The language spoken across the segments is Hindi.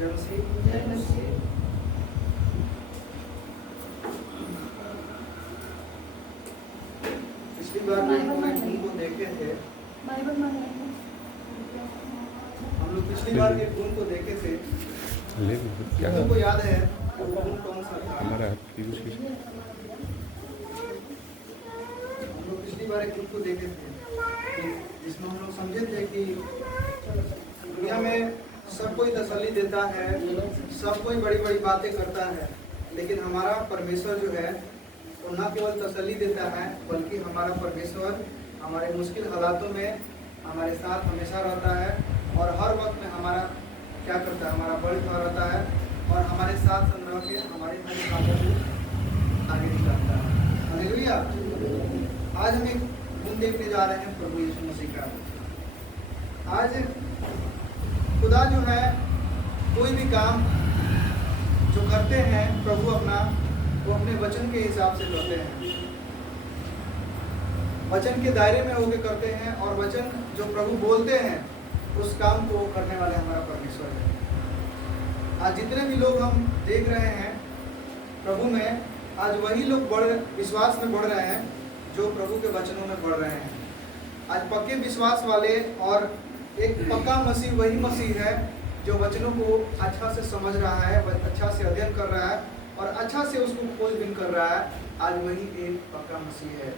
जय मसीह। पिछली बार हम को देखे थे, हम लोग पिछली बार के गुण को देखे थे। तुमको याद है गुण कौन सा था? हम लोग पिछली बार एक गुण को देखे थे जिसमें हम लोग समझे थे कि दुनिया में सब कोई तसल्ली देता है, सब कोई बड़ी बड़ी बातें करता है, लेकिन हमारा परमेश्वर जो है वो न केवल तसल्ली देता है बल्कि हमारा परमेश्वर हमारे मुश्किल हालातों में हमारे साथ हमेशा रहता है और हर वक्त में हमारा क्या करता है, हमारा बल खड़ा रहता है और हमारे साथ रह के हमारे हर बातों को आगे निकालता है। हालेलुया। आज हम एक गुण देखने जा रहे हैं प्रभु यीशु मसीह का। आज खुदा जो है कोई भी काम जो करते हैं प्रभु अपना वो अपने वचन के हिसाब से करते हैं, वचन के दायरे में होकर करते हैं और वचन जो प्रभु बोलते हैं उस काम को करने वाले हमारा परमेश्वर है। आज जितने भी लोग हम देख रहे हैं प्रभु में, आज वही लोग विश्वास में बढ़ रहे हैं जो प्रभु के वचनों में बढ़ रहे हैं। आज पक्के विश्वास वाले और एक पक्का मसीह वही मसीह है जो वचनों को अच्छा से समझ रहा है, अच्छा से अध्ययन कर रहा है और अच्छा से उसको खोजबीन कर रहा है। आज वही एक पक्का मसीह है।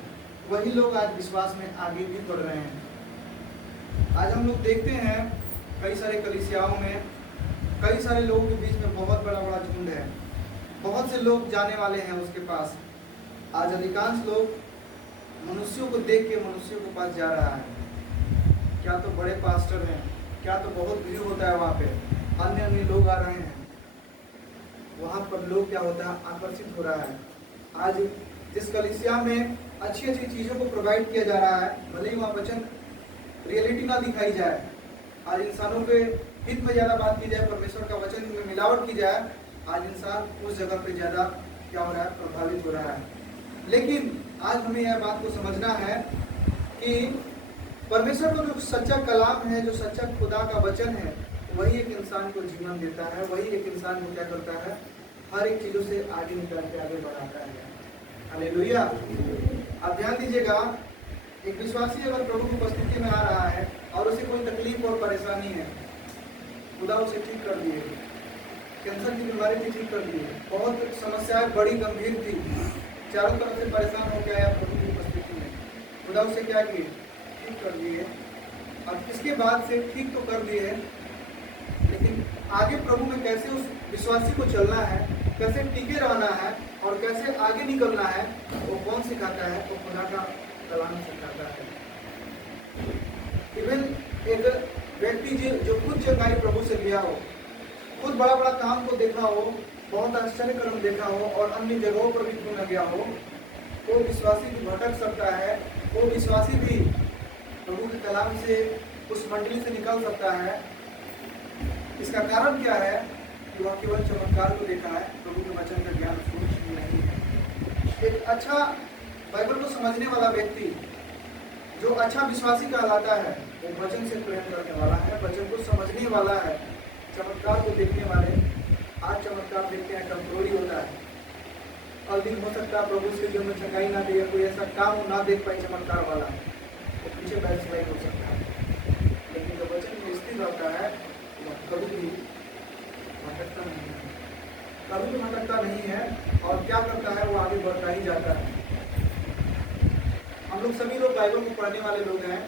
वही लोग आज विश्वास में आगे भी बढ़ रहे हैं। आज हम लोग देखते हैं कई सारे कलीसियाओं में कई सारे लोगों के बीच में बहुत बड़ा बड़ा झुंड है, बहुत से लोग जाने वाले हैं उसके पास। आज अधिकांश लोग मनुष्यों को देख के मनुष्यों के पास जा रहा है। क्या तो बड़े पास्टर हैं, क्या तो बहुत भीड़ होता है वहाँ पे, अन्य अन्य लोग आ रहे हैं वहाँ पर। लोग क्या होता है, आकर्षित हो रहा है। आज जिस कलीसिया में अच्छी अच्छी चीज़ों को प्रोवाइड किया जा रहा है, भले ही वहाँ वचन रियलिटी ना दिखाई जाए, आज इंसानों के हित में ज़्यादा बात की जाए, परमेश्वर का वचन में मिलावट की जाए, आज इंसान उस जगह पे ज़्यादा क्या हो रहा है, प्रभावित हो रहा है। लेकिन आज हमें यह बात को समझना है कि परमेश्वर का जो सच्चा कलाम है, जो सच्चा खुदा का वचन है, वही एक इंसान को जीवन देता है, वही एक इंसान को क्या करता है, हर एक चीज़ों से आगे निकल के आगे बढ़ाता है। हालेलुया। आप ध्यान दीजिएगा, एक विश्वासी अगर प्रभु की उपस्थिति में आ रहा है और उसे कोई तकलीफ और परेशानी है, खुदा उसे ठीक कर दिए। कैंसर की बीमारी भी ठीक कर दिए, बहुत समस्याएं बड़ी गंभीर थी, चारों तरफ से परेशान हो गया प्रभु की उपस्थिति में, खुदा उसे क्या किए, ठीक कर दिए। अब इसके बाद से ठीक तो कर दिए, लेकिन आगे प्रभु में कैसे उस विश्वासी को चलना है, कैसे टिके रहना है और कैसे आगे निकलना है, वो कौन सिखाता है, वो खुदा का कलाम सिखाता है। इवन एक व्यक्ति जो खुद चंगाई प्रभु से लिया हो, खुद बड़ा बड़ा काम को देखा हो, बहुत आश्चर्य कर्म देखा हो और अन्य जगहों पर भी क्यों न गया हो, वो विश्वासी भी भटक सकता है, वो विश्वासी भी प्रभु के कलाम से उस मंडली से निकल सकता है। इसका कारण क्या है कि वह केवल चमत्कार को देखा है, प्रभु के वचन का ज्ञान कुछ नहीं है। एक अच्छा बाइबल को समझने वाला व्यक्ति जो अच्छा विश्वासी कहलाता है, वो वचन से प्रेम करने वाला है, वचन को समझने वाला है। चमत्कार को देखने वाले आज चमत्कार देखते हैं, कमजोरी होता है। कल दिन हो सकता है प्रभु के जीवन में चंगाई ना दे, कोई ऐसा काम ना देख पाए चमत्कार वाला, तो पीछे बैकस्लाइड हो सकता है। लेकिन जो वचन में स्थिर रहता है वह कभी भी भटकता नहीं है, कभी भी भटकता नहीं है और क्या करता है, वो आगे बढ़ता ही जाता है। हम लोग सभी लोग बाइबल को पढ़ने वाले लोग हैं।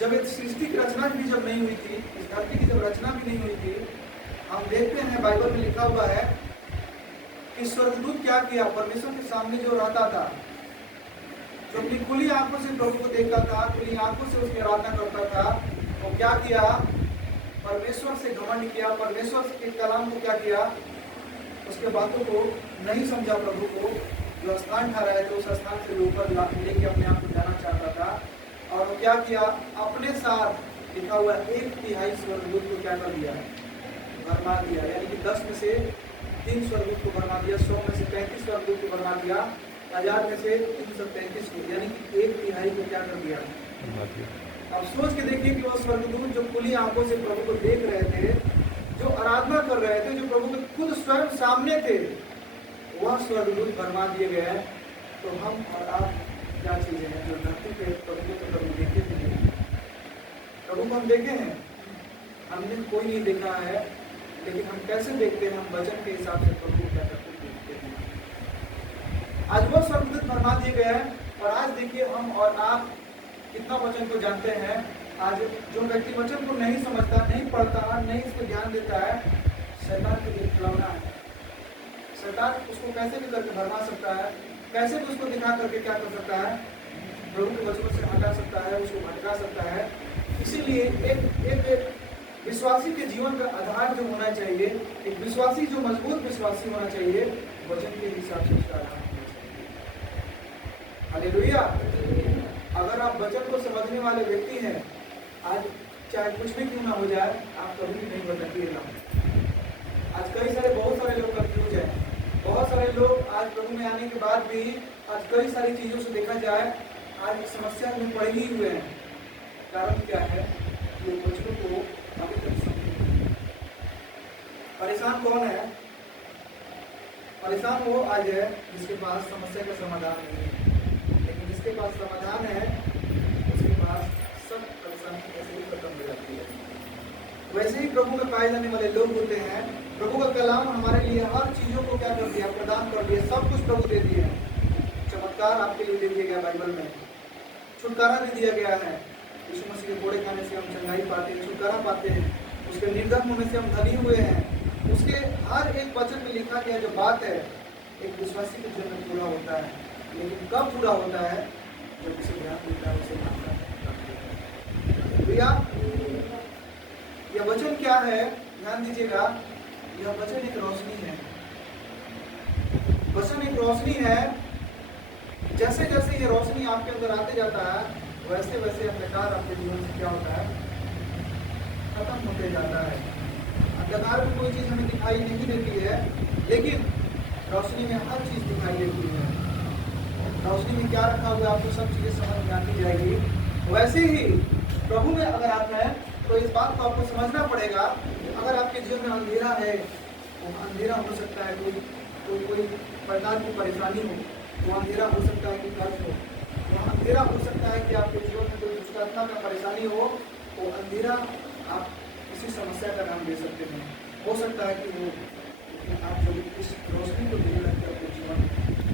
जब एक सृष्टि की रचना भी जब नहीं हुई थी, इस धरती की जब रचना भी नहीं हुई थी, हम देखते हैं बाइबल में लिखा हुआ है कि स्वर्गदूत क्या किया, परमेश्वर के सामने जो रहता था, जो अपनी खुली आंखों से प्रभु को देखता था, खुली आंखों से उसकी आराधना करता था, वो क्या किया, परमेश्वर से घमंड किया, परमेश्वर के कलाम को क्या किया, उसके बातों को नहीं समझा, प्रभु को जो स्थान ठहराया था उस स्थान से ऊपर लेके अपने आप को जाना चाहता था। और क्या किया, अपने साथ लिखा हुआ 1/3 स्वर्गदूत को क्या कर दिया, भरमा दिया। यानी कि 10 में से 3 स्वर्गदूत को भरमा दिया, 100 में से 35 स्वर्गदूत को भरमा दिया, 1000 में से 333 को, यानी कि 1/3 को क्या कर दिया। अब सोच के देखिए कि वो स्वर्गदूत जो खुली आंखों से प्रभु को देख रहे थे, कर रहे थे, जो प्रभु के खुद स्वयं सामने थे, वह स्वर्गदूत भरमा दिए गए हैं। तो हम और आप क्या चीजें हैं जो धरती पे प्रभु को कभी देखे भी नहीं? प्रभु को हम देखे हैं? हमने कोई नहीं देखा है, लेकिन हम कैसे देखते हैं? हम वचन के हिसाब से प्रभु को क्या करते देखते हैं। आज वो स्वर्गदूत भरमा दिए गए हैं, और आज देखिए हम और आप कितना वचन को जानते हैं। आज जो व्यक्ति वचन को नहीं समझता, नहीं पढ़ता, नहीं इसको ध्यान देता है, शैतान के लिए खिलौना है। शैतान उसको कैसे भी करके भरमा सकता है, कैसे भी उसको दिखा करके क्या कर सकता है? प्रभु के वचनों से हटा सकता है, उसको भटका सकता है। इसीलिए एक विश्वासी के जीवन का आधार जो होना चाहिए, एक विश्वासी जो मजबूत विश्वासी होना चाहिए, वचन के हिसाब से उसका आधार होना चाहिए। हालेलुया। अगर आप वचन को समझने वाले व्यक्ति हैं, आज चाहे कुछ भी क्यों ना हो जाए, आप कभी भी नहीं भटकिएगा। आज बहुत सारे लोग कंफ्यूज हैं। बहुत सारे लोग आज प्रभु में आने के बाद भी आज कई सारी चीजों से देखा जाए आज समस्या में पड़े ही हुए हैं। कारण क्या है? ये वचनों को अभी तक समझे। परेशान कौन है? परेशान वो आज है जिसके पास समस्या का समाधान नहीं है। लेकिन जिसके पास समाधान है, उसके पास सब परेशानी ऐसे ही खत्म हो जाती है। वैसे ही प्रभु में पाए जाने वाले लोग होते हैं। प्रभु का कलाम हमारे लिए हर चीजों को क्या कर दिया? प्रदान कर दिया। सब कुछ प्रभु दे दिए हैं। चमत्कार आपके लिए दे दिया गया बाइबल में। छुटकारा भी दिया गया है। यीशु मसीह के कोड़े खाने से हम चंगाई पाते हैं, छुटकारा पाते हैं। उसके निर्धन होने से हम धनी हुए हैं। उसके हर एक वचन में लिखा गया जो बात है, एक विश्वासी के जीवन में पूरा होता है। लेकिन कब पूरा होता है? जब उसे ध्यान देता है, उसे मानता है। भैया, यह वचन क्या है? ध्यान दीजिएगा। यह वचन एक रोशनी है। वचन एक रोशनी है। जैसे जैसे ये रोशनी आपके अंदर आते जाता है, वैसे वैसे अंधकार आपके जीवन से क्या होता है? खत्म होते जाता है। अंधकार में कोई चीज हमें दिखाई नहीं देती है, लेकिन रोशनी में हर चीज दिखाई देती है। रोशनी में क्या रखा हुआ है, आपको सब चीजें समझ में आती जाएगी। वैसे ही प्रभु में अगर आप हैं, तो इस बात को आपको समझना पड़ेगा। अगर आपके जीवन में अंधेरा है, वो अंधेरा हो सकता है कोई प्रकार की परेशानी हो, वो अंधेरा हो सकता है कि कर्ज हो, वो अंधेरा हो सकता है कि आपके जीवन में कोई दुष्टात्मा का परेशानी हो। वो अंधेरा आप किसी समस्या का नाम दे सकते हैं। हो सकता है कि वो आप जब इस रोशनी को देने लगते हैं अपने जीवन में,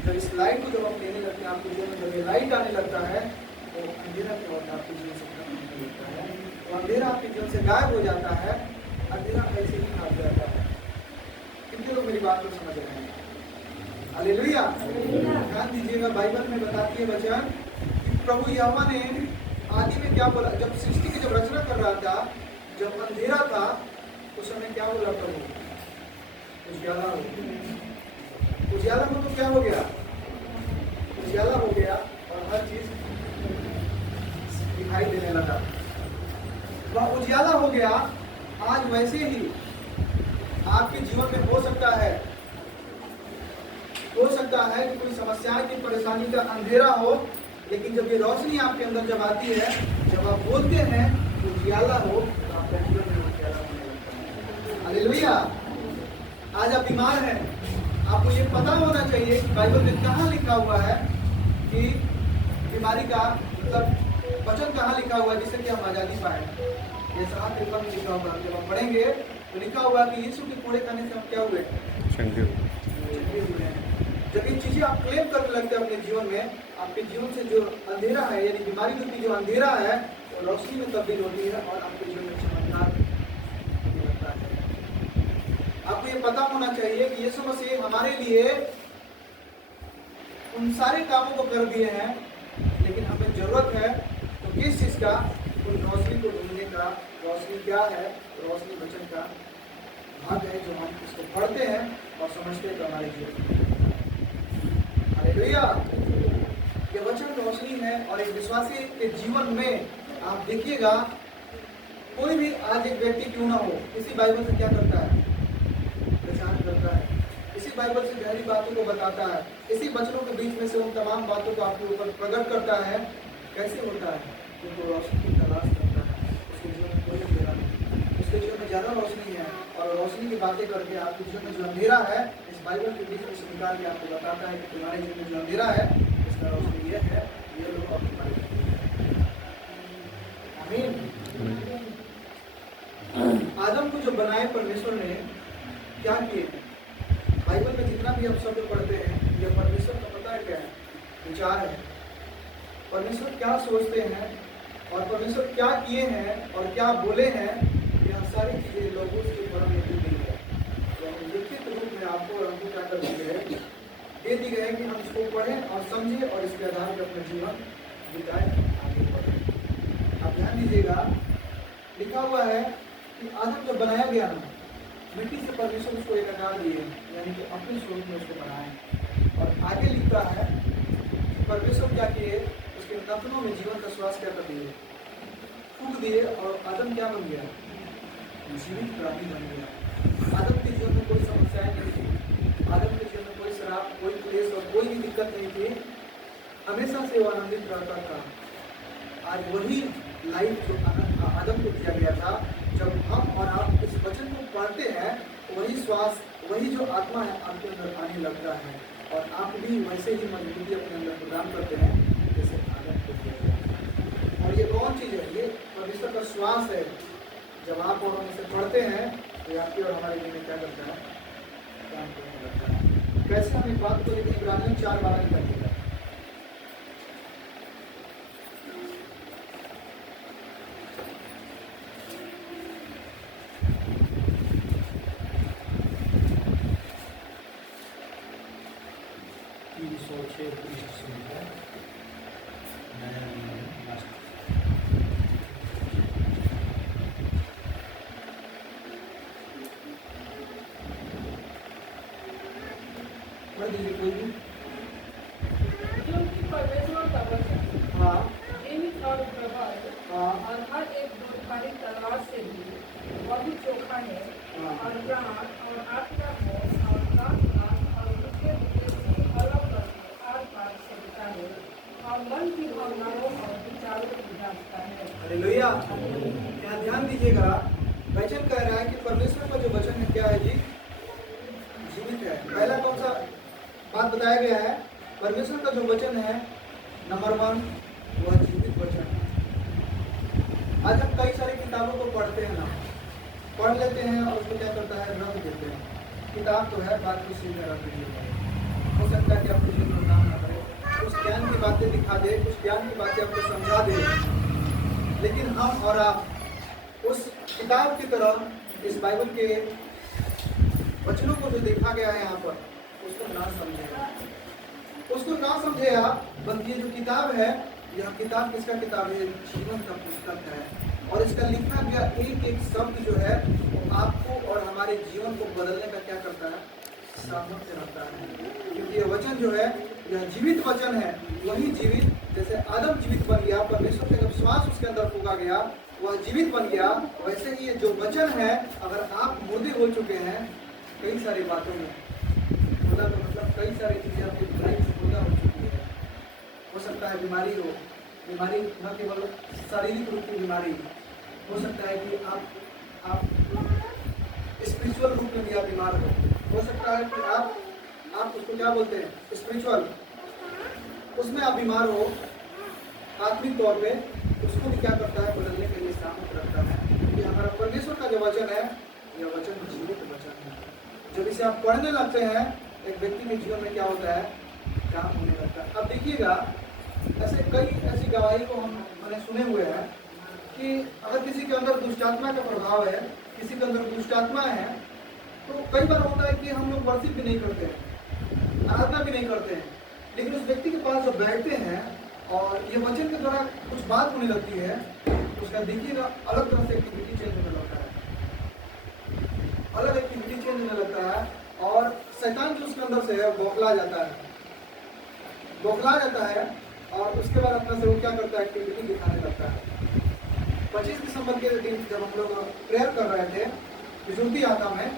जब इस लाइट को जब आप लेने लगते हैं आपके जीवन में, जब ये लाइट आने लगता है, तो अंधेरा क्या होता है? आपके जीवन से खत्म होने लगता है। तो अंधेरा आपके जीवन से गायब हो जाता है। अंधेरा ऐसे ही भाग जाता है। कितने लोग मेरी बात को समझ रहे हैं? हालेलुया। ध्यान दीजिएगा, बाइबल में बताती है वचन कि प्रभु यहोवा ने आदि में क्या बोला? जब सृष्टि की जब रचना कर रहा था, जब अंधेरा था, उस समय क्या बोला प्रभु? उजियाला हो। उजियाला हो तो क्या हो गया? उजियाला हो गया और हर चीज दिखाई देने लगा। वह उजियाला हो गया। आज वैसे ही आपके जीवन में हो सकता है कि कोई समस्याएं की परेशानी का अंधेरा हो, लेकिन जब ये रोशनी आपके अंदर जब आती है, जब आप बोलते हैं उजियाला हो, तो आपका जीवन में उजियाला होने लगता है। हालेलुया। आज आप बीमार हैं, आपको ये पता होना चाहिए कि बाइबल में कहाँ लिखा हुआ है कि बीमारी का मतलब वचन कहाँ लिखा हुआ है जिससे कि हम आजादी पाए। ये 7:53 में लिखा हुआ है। जब हम पढ़ेंगे तो लिखा हुआ है कि यीशु के कोड़े खाने से हम क्या हुए? चंगे हुए हैं। जब ये चीजें आप क्लेम करने लगते हैं अपने जीवन में, आपके जीवन से जो अंधेरा है, यानी बीमारी रूपी जो अंधेरा है, वो रोशनी में तब्दील होती है और आपके जीवन में चमत्कार लगता है। आपको ये पता होना चाहिए कि यीशु मसीह हमारे लिए उन सारे कामों को कर दिए हैं, लेकिन हमें जरूरत है तो किस चीज का? उन रोशनी को ढूंढने का। रोशनी क्या है? रोशनी वचन का भाग है जो हम इसको पढ़ते हैं और समझते हैं हमारे जीवन। हालेलुया। ये वचन रोशनी है और एक विश्वासी के जीवन में आप देखिएगा, कोई भी आज एक व्यक्ति क्यों ना हो, इसी बाइबल से क्या करता है? पहचान करता है। इसी बाइबल से गहरी बातों को बताता है। इसी वचनों के बीच में से उन तमाम बातों को आपके ऊपर प्रकट करता है। कैसे होता है? क्योंकि रोशनी की तलाश करता है। उसके जीवन में कोई अंधेरा नहीं, उसके जीवन में ज्यादा रोशनी है और और रोशनी की बातें करके आपके जीवन में जो अंधेरा है इस बाइबल के बीच में से निकाल के आपको बताता है कि तुम्हारे जीवन में जो अंधेरा है इसका रोशनी ये है, ये लोग और तुम्हारे जीवन में। आमीन। आदम को जो बनाए परमेश्वर ने क्या किए? बाइबल में जितना भी हम शब्द पढ़ते हैं यह परमेश्वर का पता है क्या है? विचार है। परमेश्वर क्या सोचते हैं और परमेश्वर क्या किए हैं और क्या बोले हैं, यह सारी चीजें लोगों के ऊपर में दी गई है। तो लिखित रूप में आपको और हमको क्या कर दी गई है? दे दी गई है कि हम इसको पढ़ें और समझें और इसके आधार पर अपना जीवन बिताएं, आगे बढ़ें। आप ध्यान दीजिएगा, लिखा हुआ है कि आदम जब बनाया गया ना, मिट्टी से परमेश्वर उसको एक आकार दिए, यानी कि अपने स्वरूप में उसको बनाए। और आगे लिखता है परमेश्वर क्या किए? उसके नथनों में जीवन का श्वास क्या कर दिए? फूंक दिए और आदम क्या बन गया? जीवित प्राणी बन गया। आदम के जीवन में कोई समस्याएं नहीं थी, आदम के जीवन में कोई शराब, कोई क्लेश और कोई भी दिक्कत नहीं थी, हमेशा से वो आनंदित रहता था। आज वही लाइफ जो आदम को दिया गया था, जब हम और आप इस वचन को पढ़ते हैं तो वही श्वास, वही जो आत्मा है आपके अंदर आने लगता है और आप भी वैसे ही मजबूती अपने अंदर प्रदान करते हैं जैसे आदम को दिया गया। और ये कौन चीज़ है? ये परमेश्वर का श्वास है। जब आप और हम इसे पढ़ते हैं तो आपके और हमारे लिए क्या करता है? काम करने लगता है। कैसे हम इस बात को लेकर इब्रानियों 4:12 करते हैं? क्योंकि परमेश्वर का वचन जीवित और प्रबल और हर एक दोधारी तलवार से भी बहुत चोखा है और प्राण और आत्मा को और दांत और रुके से अलग करके आर पार सकता है और मन की भावनाओं और विचारों को जांचता है। हालेलुया। यहाँ ध्यान दीजिएगा, वचन कह रहा है कि परमेश्वर का जो वचन है क्या है जी? जीवित है। पहला कौन सा बात बताया गया है? परमेश्वर का जो वचन है नंबर 1 वह जीवित वचन है। आज हम कई सारी किताबों को पढ़ते हैं ना, पढ़ लेते हैं और उसको क्या करता है? रख देते हैं। किताब तो है, बात को सीधे रख दीजिए। हो सकता है कि आपको जीवन में काम ना करे, कुछ ज्ञान की बातें दिखा दे, कुछ ज्ञान की बातें आपको समझा दे, लेकिन हम और आप उस किताब की तरह इस बाइबल के वचनों को जो देखा गया है यहाँ पर उसको ना समझेगा, उसको ना समझे आप। बल्कि ये जो किताब है, यह किताब किसका किताब है? जीवन का पुस्तक है। और इसका लिखा गया एक एक शब्द जो है वो आपको और हमारे जीवन को बदलने का क्या करता है? सामर्थ्य रखता है। क्योंकि यह वचन जो है यह जीवित वचन है। वही जीवित, जैसे आदम जीवित बन गया, परमेश्वर का जब श्वास उसके अंदर फूंका गया वह जीवित बन गया, वैसे ही ये जो वचन है, अगर आप मुर्दे हो चुके हैं कई सारी बातों में, मतलब कई सारी चीज़ें आपकी लाइफ से मुर्दा हो चुकी है। हो सकता है बीमारी हो, बीमारी न केवल शारीरिक रूप की बीमारी, हो सकता है कि आप स्पिरिचुअल रूप में भी आप बीमार हो सकता है कि आप उसको क्या बोलते हैं? स्पिरिचुअल, उसमें आप बीमार हो आत्मिक तौर पे, उसको भी क्या करता है? बदलने के लिए सामर्थ्य रखता है। ये हमारा परमेश्वर का जो वचन है, यह वचन जीवित वचन है। जब इसे आप पढ़ने लगते हैं एक व्यक्ति के जीवन में क्या होता है? काम होने लगता है। अब देखिएगा, ऐसे कई ऐसी गवाही को मैंने सुने हुए हैं कि अगर किसी के अंदर दुष्टात्मा का प्रभाव है, किसी के अंदर दुष्टात्मा है, तो कई बार होता है कि हम लोग वर्शिप भी नहीं करते हैं, आराधना भी नहीं करते हैं, लेकिन उस व्यक्ति के पास जब बैठते हैं और ये वचन के द्वारा कुछ बात होने लगती है, उसका देखिएगा अलग तरह से एक्टिविटी चेंज होने लगता है, अलग एक्टिविटी चेंज होने लगता है। और शैतान जो उसके अंदर से है बौखला जाता है, बौखला जाता है और उसके बाद अपना से वो क्या करता है? एक्टिविटी दिखाने लगता है। 25 दिसंबर के दिन जब हम लोग प्रेयर कर रहे थे विजुती आता में,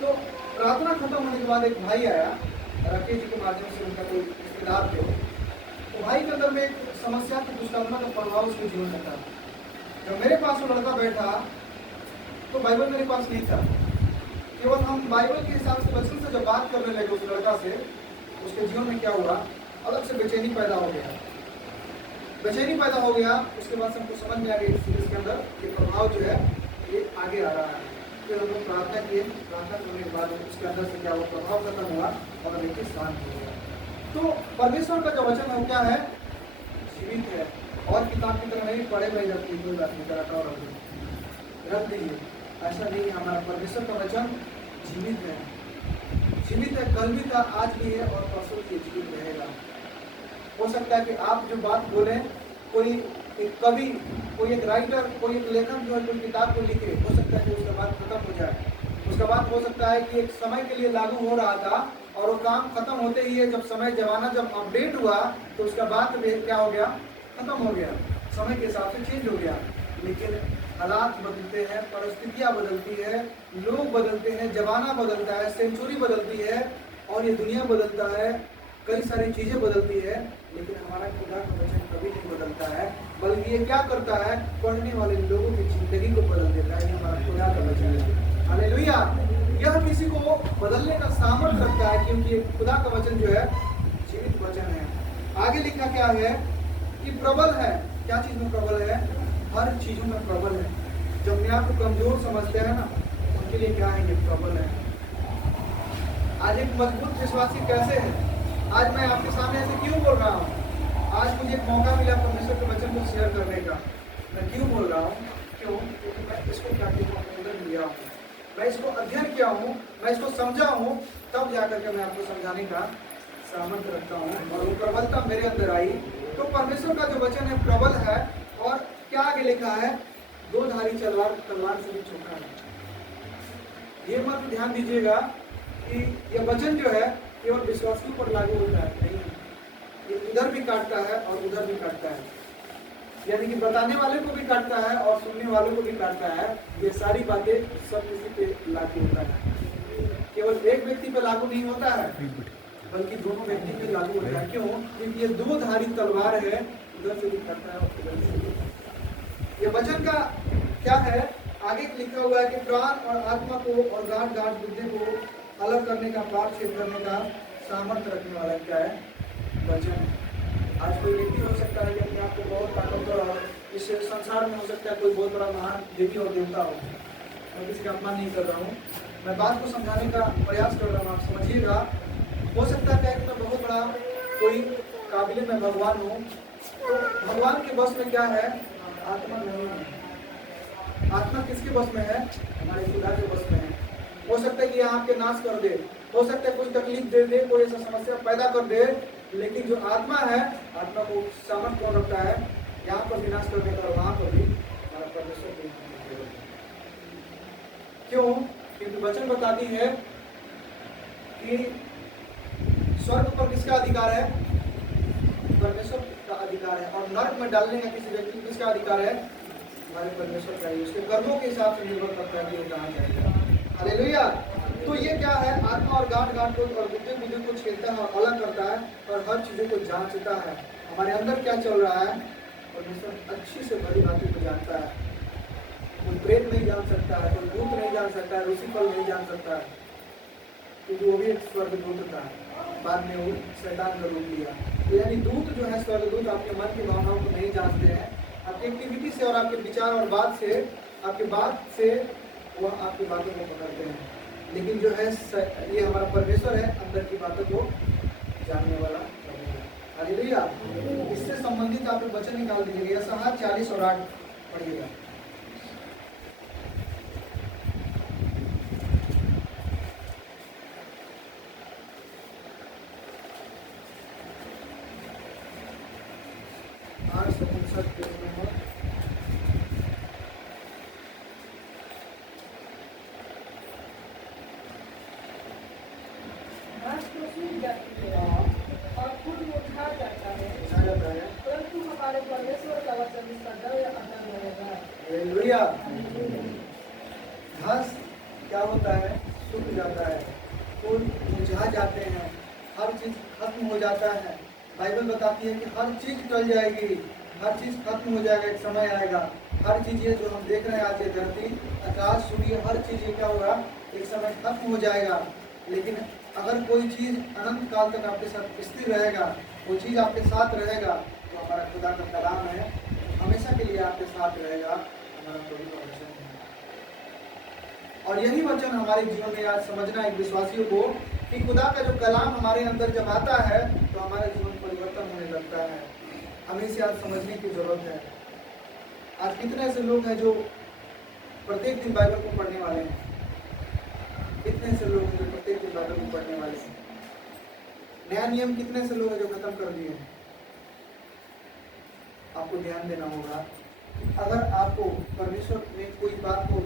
तो प्रार्थना खत्म होने के बाद एक भाई आया, राकेश जी के माध्यम से, उनका कोई रिश्तेदार थे। तो भाई के अंदर में एक समस्या की दुष्कर्मा का प्रभाव उसके जीवन में था। जब मेरे पास वो लड़का बैठा तो बाइबल मेरे पास नहीं था, केवल हम बाइबल के हिसाब से वचन से जब बात करने लगे उस लड़का से, उसके जीवन में क्या हुआ, अलग से बेचैनी पैदा हो गया। बेचैनी पैदा हो गया, उसके बाद से हमको समझ में आ गया इस सीरीज के अंदर ये प्रभाव जो है ये आगे आ रहा है। फिर हम लोग प्रार्थना किए, प्रार्थना करने के बाद उसके अंदर से क्या हुआ, प्रभाव खत्म हुआ और देखिए शांत हो गया। तो परमेश्वर का जो वचन है वो क्या है, जीवित है। और किताब की तरह नहीं पढ़े भाई रख ली, कोई बात नहीं, कराता और रख दीजिए, ऐसा नहीं। हमारा परमेश्वर का वचन जीवित है, जीवित है, कल भी था, आज भी है और परसों भी जीवित रहेगा। हो सकता है कि आप जो बात बोले, कोई एक कवि, कोई एक राइटर, कोई एक लेखक जो है कोई किताब को लिखे, हो सकता है कि उसका बात खत्म हो जाए। उसका बात हो सकता है कि एक समय के लिए लागू हो रहा था और वो काम खत्म होते ही है, जब समय जमाना जब अपडेट हुआ तो उसका बात क्या हो गया, खत्म हो गया, समय के हिसाब से चेंज हो गया। लेकिन हालात बदलते हैं, परिस्थितियाँ बदलती है, लोग बदलते हैं, जमाना बदलता है, सेंचुरी बदलती है और ये दुनिया बदलता है, कई सारी चीज़ें बदलती है, लेकिन हमारा खुदा का वचन कभी नहीं बदलता है। बल्कि ये क्या करता है, पढ़ने वाले लोगों की जिंदगी को बदल देता है। ये हमारा खुदा का वचन है, हालेलुया। यह किसी को बदलने का सामर्थ्य रखता है, क्योंकि खुदा का वचन जो है जीवित वचन है। आगे लिखा क्या है कि प्रबल है। क्या चीज़ में प्रबल है, हर चीज़ों में प्रबल है। जो अपने आप को कमजोर समझते हैं ना, उनके लिए क्या है, ये प्रबल है। आज एक मजबूत विश्वासी कैसे है, आज मैं आपके सामने ऐसे क्यों बोल रहा हूँ, आज मुझे एक मौका मिला परमेश्वर के वचन को शेयर करने का। मैं क्यों बोल रहा हूँ, क्यों, क्योंकि मैं इसको क्या किया, अपने अंदर लिया हूँ, मैं इसको अध्ययन किया हूँ, मैं इसको समझा हूँ, तब जाकर के मैं आपको समझाने का सामर्थ्य रखता हूँ और वो प्रबलता मेरे अंदर आई। तो परमेश्वर का जो वचन है प्रबल है। और क्या आगे लिखा है, दो धारी तलवार से भी छोटा है। ये मत ध्यान दीजिएगा कि ये वचन जो है केवल विश्वासियों पर लागू होता है, नहीं, ये इधर भी काटता है और उधर भी काटता है, यानी कि बताने वाले को भी काटता है और सुनने वालों को भी काटता है। ये सारी बातें सब किसी पे लागू होता है, केवल एक व्यक्ति पे लागू नहीं होता है, बल्कि दोनों व्यक्ति पे लागू होता है। क्यों, क्योंकि ये दो धारी तलवार है, उधर से भी काटता है और उधर से भी। ये वचन का क्या है, आगे लिखा हुआ है कि प्राण और आत्मा को और गांठ गांठ बुद्धि को अलग करने का, पाप छेद करने का सामर्थ्य रखने वाला क्या है, वचन। आज कोई व्यक्ति हो सकता है कि अपने आप को बहुत ताकतवर और इस संसार में हो सकता है कोई बहुत बड़ा महान देवी और देवता हो। मैं किसी का अपमान नहीं कर रहा हूँ, मैं बात को समझाने का प्रयास कर रहा हूँ, आप समझिएगा। हो सकता है कि मैं बहुत बड़ा कोई काबिल में भगवान हूँ, तो भगवान के बस में क्या है, आत्मा नहीं है। आत्मा किसके बस में है, हमारे खुदा के बस में है। हो सकता है कि यहाँ आपके नाश कर दे, हो सकता है कुछ तकलीफ दे दे, कोई ऐसा समस्या पैदा कर दे, लेकिन जो आत्मा है, आत्मा को सामर्थ्य कौन रखता है, यहाँ पर विनाश करने का, वहाँ पर भी हमारा परमेश्वर को। क्यों, क्योंकि वचन बताती है कि स्वर्ग पर किसका अधिकार है, परमेश्वर का अधिकार है, और नरक में डालने का किसी व्यक्ति किसका अधिकार है, हमारे परमेश्वर का ही। उसके कर्मों के हिसाब से निर्भर करता है कि वो कहाँ जाएगा, हालेलुया। तो ये क्या है, आत्मा और गांठ गांठ को और बुद्धि को छेदता है और अलग करता है और हर चीजों को जांचता है। हमारे अंदर क्या चल रहा है, परमेश्वर अच्छी से बड़ी बातों को जानता है। कोई प्रेत नहीं जान सकता है, कोई दूत नहीं जान सकता है, लूसीफर नहीं जान सकता है, क्योंकि वो भी एक स्वर्गदूत था, बाद में वो शैतान का रूप लिया। तो यानी दूत जो है, स्वर्गदूत आपके मन की भावनाओं को नहीं जानते हैं, आपकी एक्टिविटी से और आपके विचार और बात से, आपके बात से वो आपकी बातों को पकड़ते हैं। लेकिन जो है ये हमारा परमेश्वर है, अंदर की बातों को जानने वाला। हालेलुया। इससे संबंधित आप वचन निकाल दीजिएगा, यशायाह 40 और 8 पढ़िएगा। घास क्या होता है, सूख जाता है, फूल मुरझा जाते हैं, हर चीज खत्म हो जाता है। बाइबल बताती है कि हर चीज टल जाएगी, हर चीज खत्म हो जाएगा, एक समय आएगा। हर चीज़ ये जो हम देख रहे हैं आज ये धरती, आकाश, सूर्य, हर चीज़ ये क्या होगा, एक समय खत्म हो जाएगा। लेकिन अगर कोई चीज़ अनंत काल तक आपके साथ स्थिर रहेगा, वो चीज़ आपके साथ रहेगा, तो हमारा खुदा का कलाम है, हमेशा के लिए आपके साथ रहेगा, हमारा प्रभु का वचन है। और यही वचन हमारे जीवन में आज समझना एक विश्वासियों को कि खुदा का जो कलाम हमारे अंदर जब आता है तो हमारा जीवन परिवर्तन होने लगता है। हमें इसे आज समझने की जरूरत है। आज कितने ऐसे लोग हैं जो प्रत्येक दिन बाइबल को पढ़ने वाले हैं, कितने ऐसे लोग हैं जो प्रत्येक दिन बाइबल को पढ़ने वाले हैं। नया नियम कितने ऐसे लोग हैं जो खत्म कर दिए हैं। आपको ध्यान देना होगा, अगर आपको परमेश्वर में कोई बात को,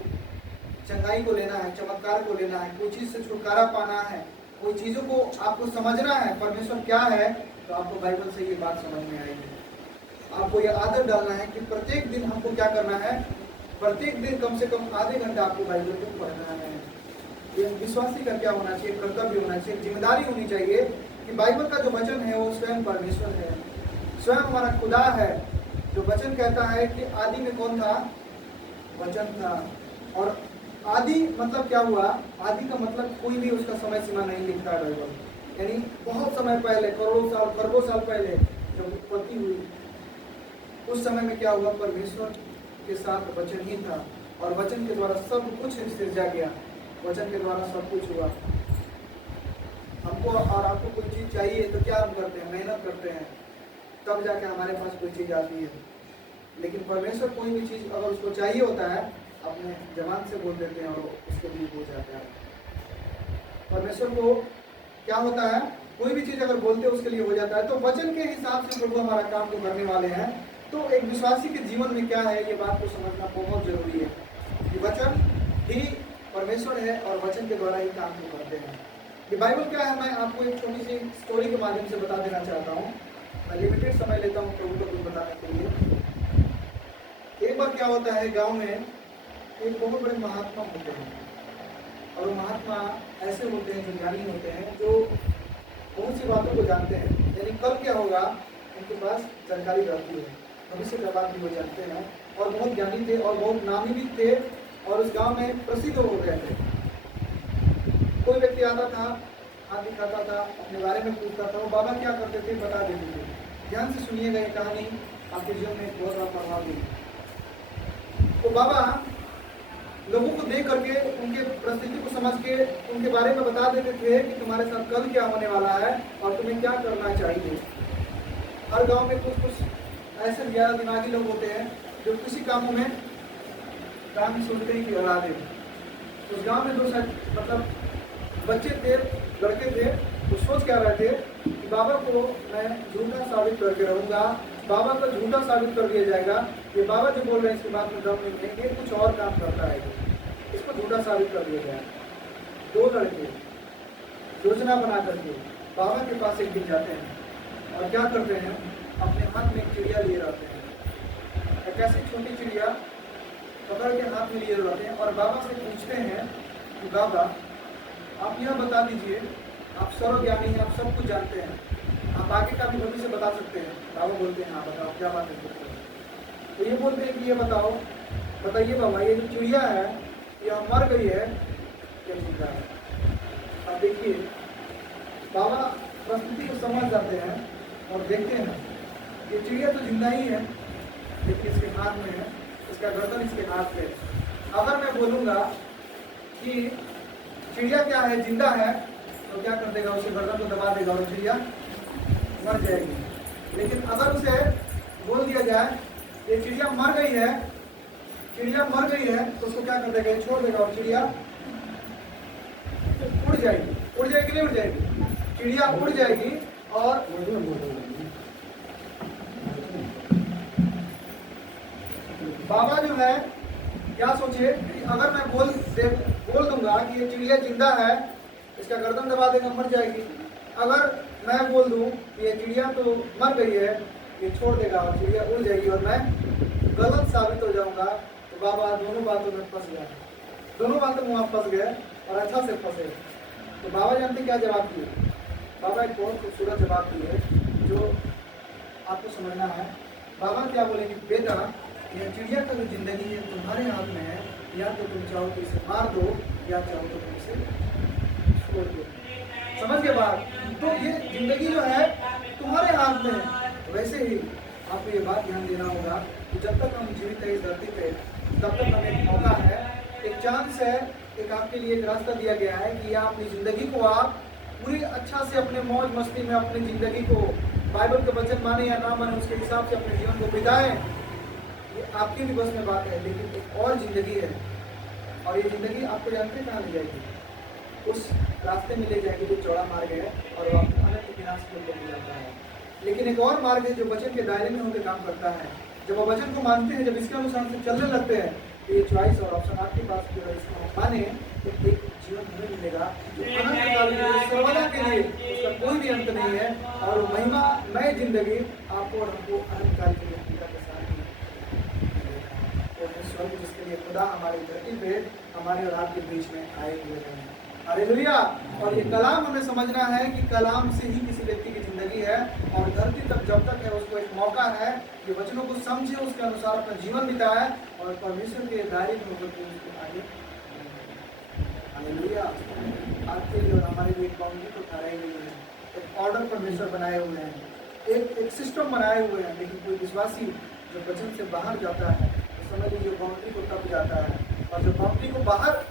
चंगाई को लेना है, चमत्कार को लेना है, कोई चीज़ से छुटकारा पाना है, कोई चीज़ों को आपको समझना है परमेश्वर क्या है, तो आपको बाइबल से ये बात समझ में आएगी। आपको ये आदत डालना है कि प्रत्येक दिन हमको क्या करना है, प्रत्येक दिन कम से कम आधे घंटा आपको बाइबल को पढ़ना है। ये विश्वासी का क्या होना चाहिए, कर्तव्य होना चाहिए, जिम्मेदारी होनी चाहिए कि बाइबल का जो वचन है वो स्वयं परमेश्वर है, स्वयं हमारा खुदा है। जो वचन कहता है कि आदि में कौन था, वचन था। और आदि मतलब क्या हुआ, आदि का मतलब कोई भी उसका समय सीमा नहीं लिखता है बाइबल। यानी बहुत समय पहले, करोड़ों साल, खरबों साल पहले जब उत्पत्ति हुई, उस समय में क्या हुआ, परमेश्वर के साथ वचन ही था और वचन के द्वारा सब कुछ सृजा गया, वचन के द्वारा सब कुछ हुआ। हमको और आपको कोई चीज़ चाहिए तो क्या हम करते हैं, मेहनत करते हैं, तब जाके हमारे पास कोई चीज़ आती है। लेकिन परमेश्वर कोई भी चीज़ अगर उसको चाहिए होता है, अपने जवान से बोल देते हैं और उसके लिए हो जाता है। परमेश्वर को क्या होता है, कोई भी चीज़ अगर बोलते हैं उसके लिए हो जाता है। तो वचन के हिसाब से प्रभु हमारा काम को करने वाले हैं। तो एक विश्वासी के जीवन में क्या है, ये बात को समझना बहुत जरूरी है कि वचन ही परमेश्वर है और वचन के द्वारा ही काम को करते हैं। ये बाइबल क्या है, मैं आपको एक छोटी सी स्टोरी के माध्यम से बता देना चाहता हूँ। मैं लिमिटेड समय लेता हूँ प्रभु को कुछ बताने के लिए। एक बार क्या होता है, गांव में एक बहुत बड़े महात्मा होते हैं और वो महात्मा ऐसे होते हैं जो ज्ञानी होते हैं, जो बहुत सी बातों को जानते हैं। यानी कल क्या होगा उनके पास जानकारी रहती है, भविष्य का बात भी वो जानते हैं और बहुत ज्ञानी थे और बहुत नामी भी थे और उस गांव में प्रसिद्ध हो गए थे। कोई व्यक्ति आता था, हाथ दिखाता था, अपने बारे में पूछता था, वो बाबा क्या करते थे बता देते थे। ध्यान से सुनिएगा, ये कहानी आपके जीवन में बहुत बड़ा प्रभाव देगी। तो बाबा लोगों को देख करके, उनके परिस्थिति को समझ के उनके बारे में बता देते थे कि तुम्हारे साथ कल क्या होने वाला है और तुम्हें क्या करना चाहिए। हर गांव में कुछ कुछ ऐसे ज्यादा दिमागी लोग होते हैं जो किसी कामों में काम सोचते ही कि हरा दे। उस गांव में दो मतलब बच्चे थे, लड़के थे, वो सोच क्या रहे थे कि बाबा को मैं झूठा साबित करके रहूँगा, बाबा को झूठा साबित कर दिया जाएगा, ये बाबा जो बोल रहे हैं इसके बात में दम नहीं है, ये कुछ और काम करता है, इसको झूठा साबित कर दिया जाए। दो लड़के योजना बना करके बाबा के पास एक दिन जाते हैं और क्या करते हैं, अपने हाथ में एक चिड़िया लिए रहते हैं। एक ऐसी छोटी चिड़िया पकड़ के हाथ में लिए रहते हैं और बाबा से पूछते हैं कि बाबा आप यह बता दीजिए, आप सर्वज्ञानी हैं, आप सब कुछ जानते हैं, आप आगे का भी भविष्य बता सकते हैं। बाबा बोलते हैं हाँ बताओ क्या बात है। तो ये बोलते हैं कि ये बताइए बाबा, ये जो चिड़िया है यह मर गई है क्या जिंदा है। अब देखिए बाबा परिस्थिति को समझ जाते हैं और देखते हैं ये चिड़िया तो जिंदा ही है, लेकिन इसके हाथ में है, इसका गर्दन इसके हाथ में। अगर मैं बोलूँगा कि चिड़िया क्या है, जिंदा है, तो क्या कर देगा, उसे गर्दन को दबा देगा और चिड़िया मर जाएगी। लेकिन अगर उसे बोल दिया जाए ये चिड़िया मर गई है, चिड़िया मर गई है, तो उसको क्या कर देगा, छोड़ देगा और चिड़िया उड़ जाएगी। उड़ जाएगी नहीं उड़ जाएगी, चिड़िया उड़ जाएगी। और बाबा जो है क्या सोचे कि अगर मैं बोल दूंगा कि ये चिड़िया जिंदा है, इसका गर्दन दबा देगा, मर जाएगी। अगर मैं बोल दूं कि ये चिड़िया तो मर गई है, ये छोड़ देगा और चिड़िया उड़ जाएगी और मैं गलत साबित हो जाऊंगा, तो बाबा दोनों बातों में फंस गया, दोनों बातों में वहाँ फंस गए और अच्छा से फंसे। तो बाबा जानते क्या जवाब दिए, बाबा एक बहुत खूबसूरत जवाब दिए जो आपको समझना है। बाबा क्या बोले कि बेटा यह चिड़िया का जो जिंदगी है तुम्हारे हाथ में है, या तो तुम चाहो तो इसे मार दो, या चाहो तो तुम इसे छोड़ दो। समझ के बाद तो ये जिंदगी जो है तुम्हारे हाथ में है। वैसे ही आपको ये बात ध्यान देना होगा कि जब तक हम जीवित है इस धरती पे, तब तक हमें एक मौका है, एक चांस है, एक आपके लिए एक रास्ता दिया गया है कि आप अपनी जिंदगी को आप पूरी अच्छा से अपने मौज मस्ती में अपनी जिंदगी को बाइबल के वचन माने या ना माने उसके हिसाब से अपने जीवन को बिताएं। ये आपकी भी बस में बात है, लेकिन एक और जिंदगी है, और ये जिंदगी आपको जानते हैं कहाँ ले जाएगी? उस रास्ते में ले जाएगी जो चौड़ा मार्ग है और वो आपको अनंत विनाश की ओर ले जाता है। लेकिन एक और मार्ग है जो वचन के दायरे में होकर काम करता है। जब आप वचन को मानते हैं, जब इसके अनुसार से चलने लगते हैं, तो ये चॉइस और ऑप्शन आपके पास जो है, इसको माने तो एक जीवन हमें मिलेगा जो अनंत काल के लिए, सर्वदा के लिए, उसका कोई भी अंत नहीं है, और महिमा नई जिंदगी आपको और हमको अनंत काल के लिए पिता के साथ तो स्वर्ग जिसके लिए खुदा हमारी धरती पे हमारे और आपके बीच में आए हुए हैं। हालेलुया। और ये कलाम हमें समझना है कि कलाम से ही किसी व्यक्ति की जिंदगी है, और धरती तक जब तक है उसको एक मौका है कि वचनों को समझे, उसके अनुसार अपना जीवन बिताए और परमेश्वर के दायरे में होकर के उसको आगे। हालेलुया। आपके लिए और हमारे लिए एक बाउंड्री को ठहराई गई है, एक ऑर्डर परमेश्वर बनाए हुए हैं, एक सिस्टम बनाए हुए हैं। लेकिन कोई विश्वासी जो वचन से बाहर जाता है तो समझ लीजिए बाउंड्री को टप जाता है, और जो बाउंड्री को बाहर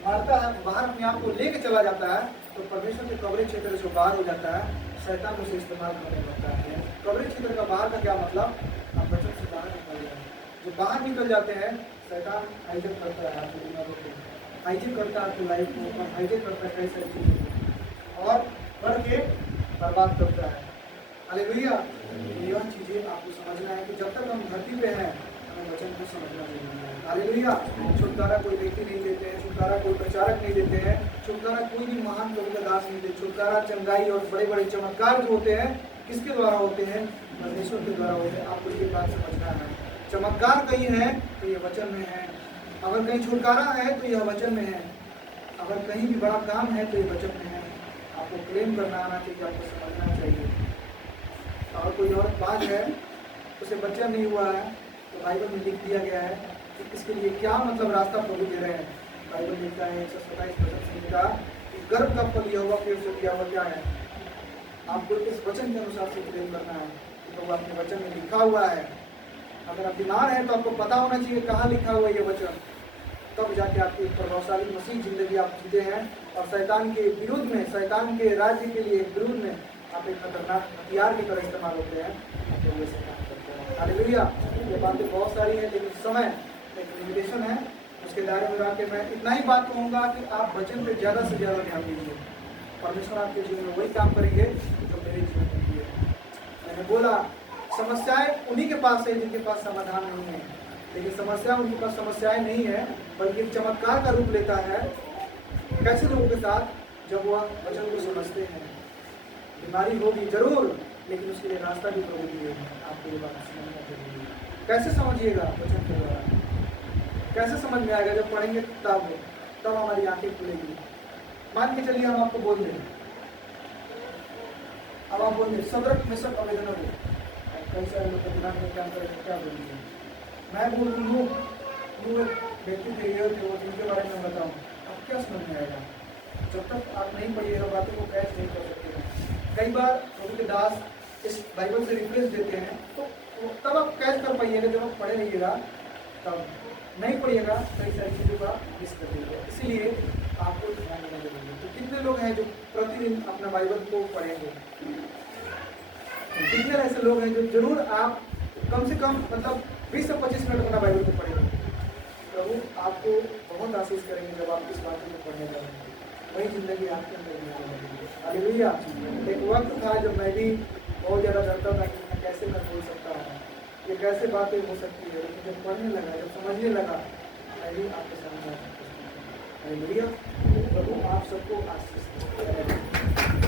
मारता है, बाहर अपने आप को लेके चला जाता है, तो परमेश्वर के कवरेज क्षेत्र से बाहर हो जाता है, शैतान उसे इस्तेमाल करने लगता है। कवरेज क्षेत्र का बाहर का क्या मतलब? आप वचन से बाहर निकल जाए। जो बाहर निकल जाते हैं, शैतान हाईजेक करता है आपकी दिमागों को, हाईजेक करता है आपकी लाइफ को, हाईजेक करता है कई सारी चीज़ों को, और करके बर्बाद करता है। हालेलुया। यह चीज़ें आपको समझना है कि जब तक हम धरती पे हैं, हमें वचन को समझना चाहिए। हालेलुया। छुटकारा कोई व्यक्ति नहीं देते हैं, छुटकारा कोई प्रचारक नहीं देते हैं, छुटकारा कोई भी महान कवि का दास नहीं देते। छुटकारा चंगाई और बड़े बड़े चमत्कार जो होते हैं, किसके द्वारा होते हैं? परमेश्वर के द्वारा होते हैं। आपको ये बात समझना है। चमत्कार कहीं है तो ये वचन में है, अगर कहीं छुटकारा है तो यह वचन में है, अगर कहीं भी बड़ा काम है तो ये वचन में है। आपको क्लेम करना आना चाहिए, आपको समझना चाहिए। अगर कोई और बात है, उसे बच्चा नहीं हुआ है, तो बाइबल में लिख दिया गया है कि इसके लिए क्या मतलब रास्ता प्रभु दे रहे हैं। बाइबल लिखता है 127 का कि गर्भ का फल यहोवा की ओर से दिया हुआ क्या है। आपको इस वचन के अनुसार से प्रेम करना है कि प्रभु अपने वचन में लिखा हुआ है। अगर आप बीमार हैं तो आपको पता होना चाहिए कहाँ लिखा हुआ है ये वचन, तब जाके आपकी प्रभावशाली मसीह जिंदगी आप जीते हैं, और शैतान के विरुद्ध में, शैतान के राज्य के लिए विरुद्ध में आप एक खतरनाक हथियार की तरह इस्तेमाल होते हैं। तो ये से काम करते हैं। हालेलुया। ये बातें बहुत सारी हैं, लेकिन समय एक लिमिटेशन है, उसके दायरे में आके मैं इतना ही बात कहूँगा कि आप वचन पे ज़्यादा से ज़्यादा ध्यान दीजिए। परमेश्वर आपके जीवन में वही काम करेंगे जो मेरे जीवन में किए। मैंने बोला समस्याएं उन्हीं के पास है जिनके पास समाधान नहीं है, लेकिन समस्या उनके पास समस्याएं नहीं है, बल्कि एक चमत्कार का रूप लेता है। कैसे लोगों के साथ? जब वह वचन को समझते हैं। बीमारी होगी जरूर, लेकिन उसके लिए रास्ता भी प्रभु दिए हैं। आपको ये बात समझना जरूरी है। कैसे समझिएगा? वचन के द्वारा। कैसे समझ में आएगा? जब पढ़ेंगे तब हमारी आंखें खुलेगी। मान के चलिए हम आपको बोल दें, अब आप बोल दें सदरक मिसक अवेदन हो, कई सारे लोग दिमाग में क्या करेंगे, क्या बोलेंगे? मैं बोल दूँ व्यक्ति थे वो जिनके बारे में बताऊँ, अब क्या समझ में आएगा? जब तक आप नहीं पढ़िएगा बातों को कैच नहीं कर सकते हैं। कई बार प्रभु के दास इस बाइबल से रिफ्रेश देते हैं, तो तब आप कैच कर पाइएगा जब आप पढ़े रहिएगा। तब नहीं पढ़िएगा कई सारी चीज़ों का मिस कर दीजिएगा। इसीलिए आपको ध्यान देना जरूरी है। तो कितने लोग हैं जो प्रतिदिन अपना बाइबल को पढ़ेंगे? कितने ऐसे लोग हैं जो जरूर आप कम से कम मतलब 20 से 25 मिनट अपना बाइबल को पढ़ेंगे? प्रभु आपको बहुत आशीष करेंगे जब आप इस बातों को पढ़ने जाएंगे। वही जिंदगी आपके अंदर भी आने लगेगी। हालेलुया। एक वक्त था जब मैं भी बहुत ज़्यादा डरता था कि मैं कैसे मैं बोल सकता हूँ, ये कैसे बातें हो सकती है, लेकिन जब पढ़ने लगा, जब समझने लगा, मैं भी आपके सामने आ सकता हूँ। हालेलुया। प्रभु आप सबको आशीष करें।